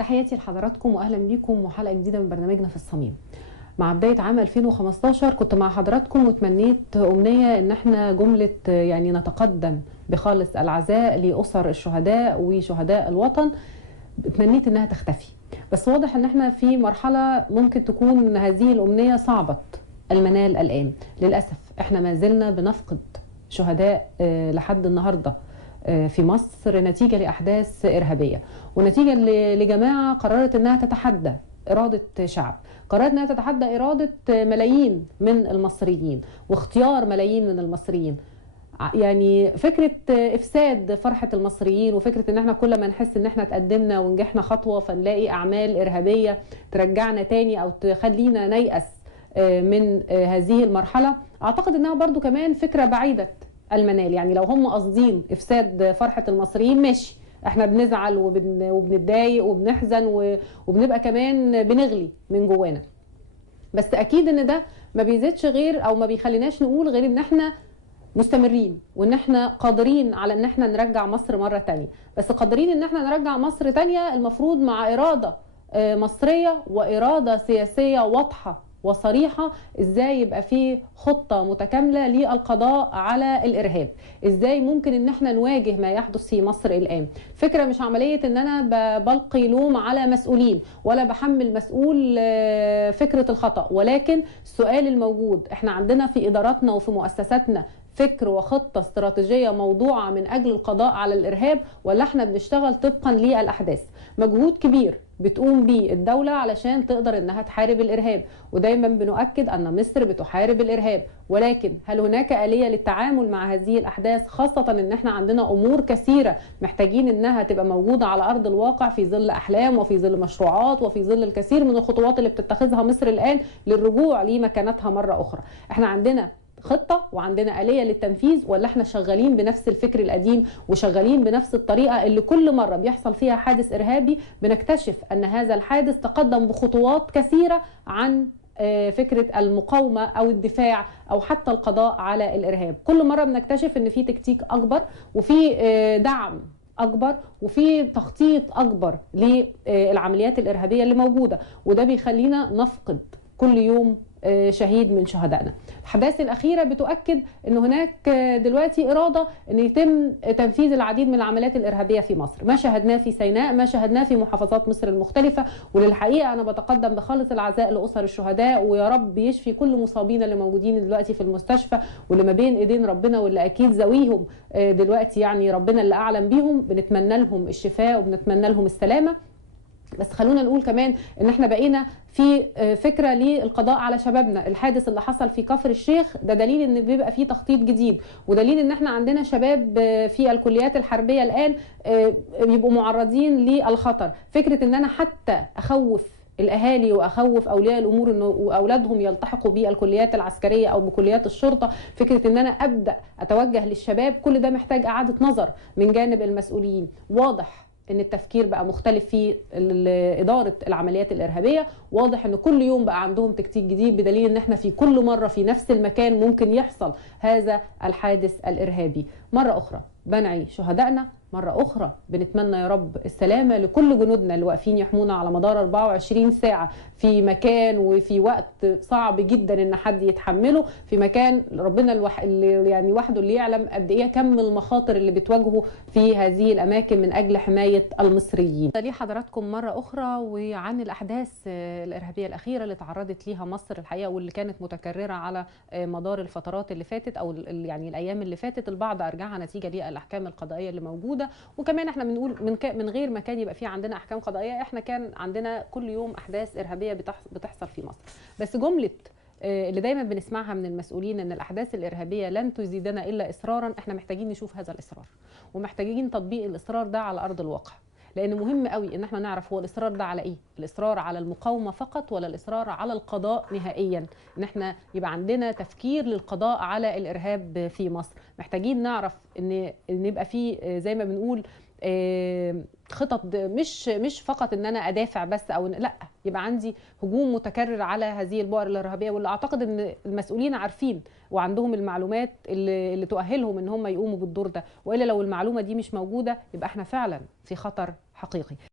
تحياتي لحضراتكم واهلا بيكم وحلقه جديده من برنامجنا في الصميم. مع بدايه عام 2015 كنت مع حضراتكم وتمنيت امنيه ان احنا جمله يعني نتقدم بخالص العزاء لاسر الشهداء وشهداء الوطن. تمنيت انها تختفي، بس واضح ان احنا في مرحله ممكن تكون هذه الامنيه صعبه المنال الان. للاسف احنا ما زلنا بنفقد شهداء لحد النهارده في مصر نتيجة لأحداث إرهابية، ونتيجة لجماعة قررت أنها تتحدى إرادة شعب، قررت أنها تتحدى إرادة ملايين من المصريين واختيار ملايين من المصريين. يعني فكرة إفساد فرحة المصريين، وفكرة أن احنا كل ما نحس أن احنا تقدمنا ونجحنا خطوة فنلاقي أعمال إرهابية ترجعنا تاني أو تخلينا نيأس من هذه المرحلة. أعتقد أنها برضو كمان فكرة بعيدة المنال. يعني لو هم قاصدين افساد فرحه المصريين ماشي، احنا بنزعل وبنتضايق وبنحزن وبنبقى كمان بنغلي من جوانا، بس اكيد ان ده ما بيزيدش غير او ما بيخليناش نقول غير ان احنا مستمرين وان احنا قادرين على ان احنا نرجع مصر مره تانية. بس قادرين ان احنا نرجع مصر تانية المفروض مع اراده مصريه واراده سياسيه واضحه وصريحة. ازاي يبقى في خطة متكاملة للقضاء على الارهاب، ازاي ممكن ان احنا نواجه ما يحدث في مصر الان. فكرة مش عملية ان انا بلقي لوم على مسؤولين ولا بحمل مسؤول فكرة الخطأ، ولكن السؤال الموجود احنا عندنا في اداراتنا وفي مؤسساتنا فكر وخطة استراتيجية موضوعة من أجل القضاء على الإرهاب، ولا احنا بنشتغل طبقا للأحداث؟ مجهود كبير بتقوم به الدولة علشان تقدر انها تحارب الإرهاب، ودايما بنؤكد أن مصر بتحارب الإرهاب، ولكن هل هناك آلية للتعامل مع هذه الأحداث؟ خاصة ان احنا عندنا أمور كثيرة محتاجين انها تبقى موجودة على أرض الواقع في ظل أحلام وفي ظل مشروعات وفي ظل الكثير من الخطوات اللي بتتخذها مصر الآن للرجوع لمكانتها مرة أخرى. احنا عندنا خطة وعندنا آلية للتنفيذ، ولا احنا شغالين بنفس الفكر القديم وشغالين بنفس الطريقة اللي كل مرة بيحصل فيها حادث إرهابي بنكتشف أن هذا الحادث تقدم بخطوات كثيرة عن فكرة المقاومة أو الدفاع أو حتى القضاء على الإرهاب؟ كل مرة بنكتشف أن في تكتيك أكبر وفي دعم أكبر وفي تخطيط أكبر للعمليات الإرهابية اللي موجودة، وده بيخلينا نفقد كل يوم شهيد من شهدائنا. الأحداث الأخيرة بتؤكد أن هناك دلوقتي إرادة أن يتم تنفيذ العديد من العمليات الإرهابية في مصر، ما شاهدناه في سيناء، ما شاهدناه في محافظات مصر المختلفة. وللحقيقة أنا بتقدم بخالص العزاء لأسر الشهداء، ويا رب يشفي كل مصابين اللي موجودين دلوقتي في المستشفى واللي ما بين إيدين ربنا، واللي أكيد ذويهم دلوقتي يعني ربنا اللي أعلم بيهم، بنتمنى لهم الشفاء وبنتمنى لهم السلامة. بس خلونا نقول كمان ان احنا بقينا في فكره للقضاء على شبابنا. الحادث اللي حصل في كفر الشيخ ده دليل ان بيبقى فيه تخطيط جديد، ودليل ان احنا عندنا شباب في الكليات الحربيه الان بيبقوا معرضين للخطر. فكره ان انا حتى اخوف الاهالي واخوف اولياء الامور ان اولادهم يلتحقوا بالكليات العسكريه او بكليات الشرطه، فكره ان انا ابدا اتوجه للشباب، كل ده محتاج اعاده نظر من جانب المسؤولين. واضح ان التفكير بقى مختلف في اداره العمليات الارهابيه، واضح ان كل يوم بقى عندهم تكتيك جديد، بدليل ان احنا في كل مره في نفس المكان ممكن يحصل هذا الحادث الارهابي. مره اخرى بنعي شهدائنا، مرة أخرى بنتمنى يا رب السلامة لكل جنودنا اللي واقفين يحمونا على مدار 24 ساعة في مكان وفي وقت صعب جدا إن حد يتحمله، في مكان ربنا اللي يعني وحده اللي يعلم قد إيه كم المخاطر اللي بتواجهه في هذه الأماكن من أجل حماية المصريين. ليه حضراتكم مرة أخرى وعن الأحداث الإرهابية الأخيرة اللي تعرضت ليها مصر الحقيقة، واللي كانت متكررة على مدار الفترات اللي فاتت أو يعني الأيام اللي فاتت. البعض أرجعها نتيجة للأحكام القضائية اللي موجودة، وكمان احنا بنقول من غير ما كان يبقى في عندنا احكام قضائيه، احنا كان عندنا كل يوم احداث ارهابيه بتحصل في مصر. بس جمله اللي دايما بنسمعها من المسؤولين ان الاحداث الارهابيه لن تزيدنا الا اصرارا، احنا محتاجين نشوف هذا الاصرار ومحتاجين تطبيق الاصرار ده على ارض الواقع. لان مهم قوي ان احنا نعرف هو الاصرار ده على ايه؟ الاصرار على المقاومه فقط ولا الاصرار على القضاء نهائيا؟ ان احنا يبقى عندنا تفكير للقضاء على الارهاب في مصر. محتاجين نعرف ان يبقى في زي ما بنقول خطط، مش فقط ان انا ادافع بس، او لا، يبقى عندي هجوم متكرر على هذه البؤر الارهابيه، واللي اعتقد ان المسؤولين عارفين وعندهم المعلومات اللي تؤهلهم ان هم يقوموا بالدور ده. والا لو المعلومه دي مش موجوده يبقى احنا فعلا في خطر حقيقي.